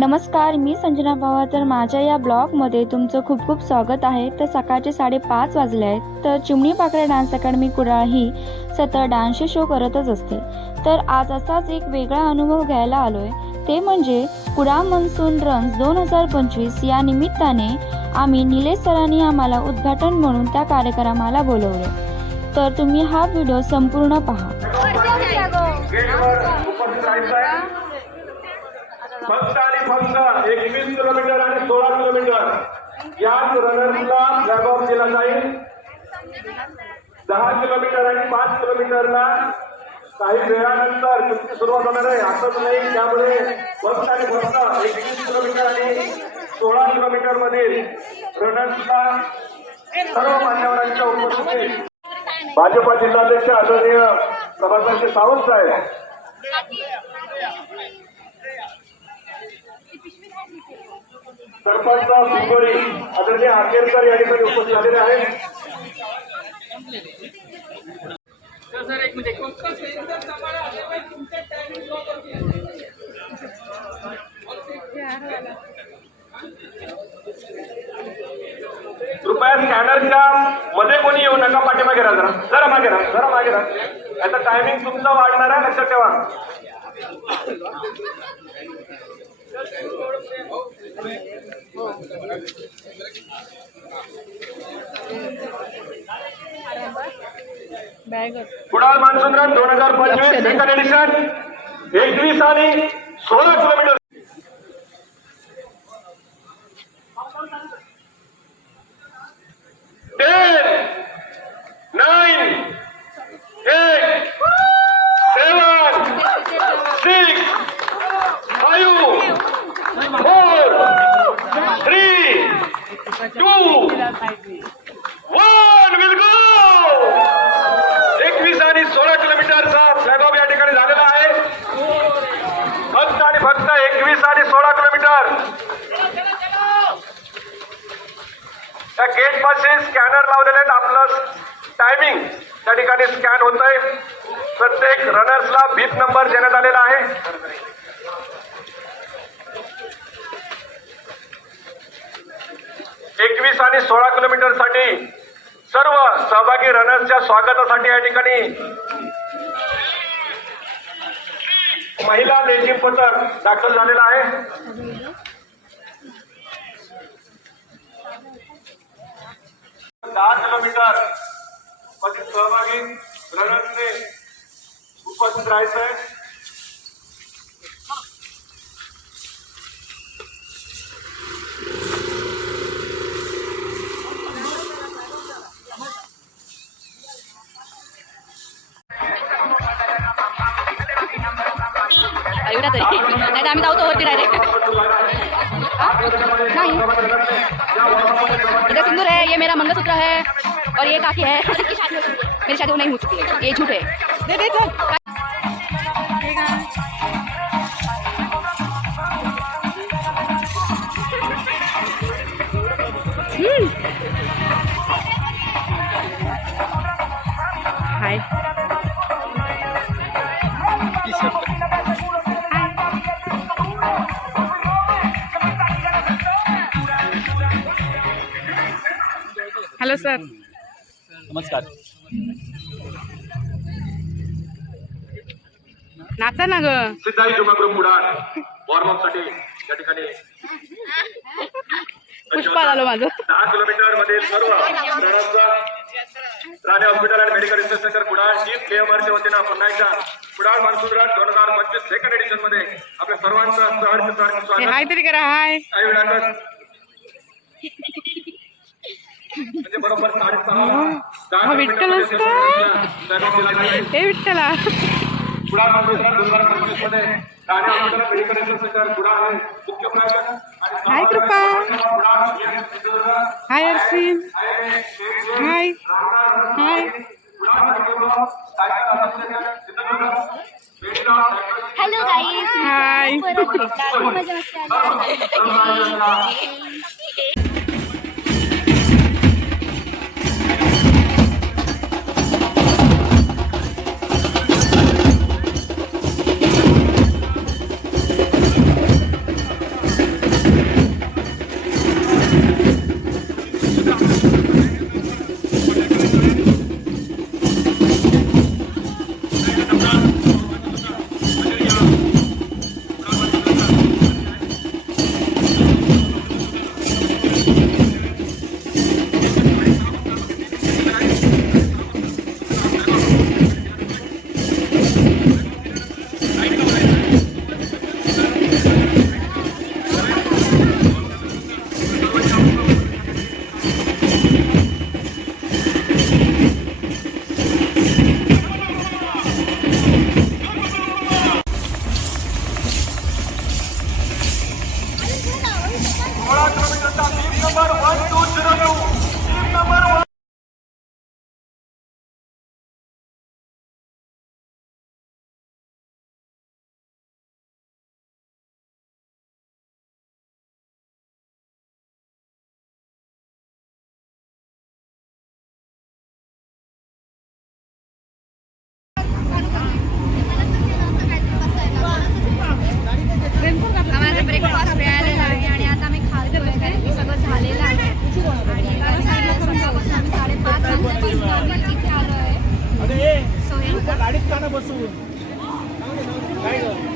नमस्कार मी संजना पवार तर माझ्या या ब्लॉगमध्ये तुमचं खूप खूप स्वागत आहे. तर सकाळचे साडेपाच वाजले आहेत. तर चिमणी पाकड्या डान्स अकॅडमी कुडाळ ही सतत डान्सचे शो करतच असते. तर आज असाच एक वेगळा अनुभव घ्यायला आलो आहे ते म्हणजे कुडाळ मनसून रन्स दोन हजार पंचवीस या निमित्ताने आम्ही निलेश सरांनी आम्हाला उद्घाटन म्हणून त्या कार्यक्रमाला बोलवलं. तर तुम्ही हा व्हिडिओ संपूर्ण पहा गेटवर उपस्थित राहायचं आहे फक्त आणि फक्त एकवीस किलोमीटर आणि सोळा किलोमीटर याच रनरला फ्लॅग ऑफ दिला जाईल. दहा किलोमीटर आणि पाच किलोमीटरला काही वेळानंतर कुस्ती सुरुवात होणार आहे. असंच नाही त्यामुळे फक्त आणि फक्त एकवीस किलोमीटर आणि सोळा किलोमीटर मधील रनर्सला सर्व मान्यवरांच्या उपस्थितीत भाजपा जिल्हाध्यक्ष आदरणीय सभासद सावंत साहेब. सरपंच सुंगोरी आदरणीय आकेरकर या ठिकाणी उपस्थित झालेले आहेत. कृपया स्कॅनरच्या मध्ये कोणी येऊ नका पाठीमागे राहा जरा. जरा मागे राहा. जरा मागे राहा. याचा टायमिंग तुमचा वाढणार आहे लक्षात ठेवा. कुडाळ मान्सून रन दोन हजार पंचवीस सेकंड एडिशन एकवीस आणि सोळा kilometre. nine, eight, seven, six, five, four, three, two, one, will go! एकवीस आणि सोळा किलोमीटरचा फ्लॅग ऑफ या ठिकाणी झालेला आहे फक्त आणि फक्त एकवीस आणि सोळा किलोमीटर त्या गेट पाशी स्कॅनर लावलेले आहेत. आपलं टायमिंग त्या ठिकाणी स्कॅन होत आहे प्रत्येक रनर्सला बीप नंबर देण्यात आलेला आहे. एकवीस आणि सोळा किलोमीटरसाठी सर्व सहभागी रनर्सच्या स्वागतासाठी या ठिकाणी महिला लेझिम पथक दाखल झालेला आहे. दहा किलोमीटरमध्ये सहभागी रनर्सने उपस्थित राहायचं आहे. एवढा तरी नाही आम्ही जाऊ तो वरती डायरेक्ट नहीं इधर सिंदूर है ये मेरा मंगलसूत्र है और ये काकी है मेरी शादी वो नहीं हो चुकी है ये झूठ है दे दे चल हॅलो सर. नमस्कार. नाचा ना ग. सिद्धाई जुमाग्रुप कुडाळ वॉर्मअपसाठी या ठिकाणी. पुष्पा झालो माझं. दहा किलोमीटरमध्ये सर्व राणे हॉस्पिटल आणि medical research centre Kudal team केएमआरच्या वतीनं पुन्हा एकदा कुडाळ मान्सून रन दोन हजार पंचवीस सेकंड एडिशनमध्ये आपल्या सर्वांचं सहर्ष सहर्ष स्वागत हाय तरी करा हाय. काही वेळातच. म्हणजे बरोबर साडेसहा दहा हा, विठ्ठल असतं. हे विठ्ठला. Hi Kripa. Hi Arshin hi hi hello guys hi. गाडीत का ना बसून? काय झाला.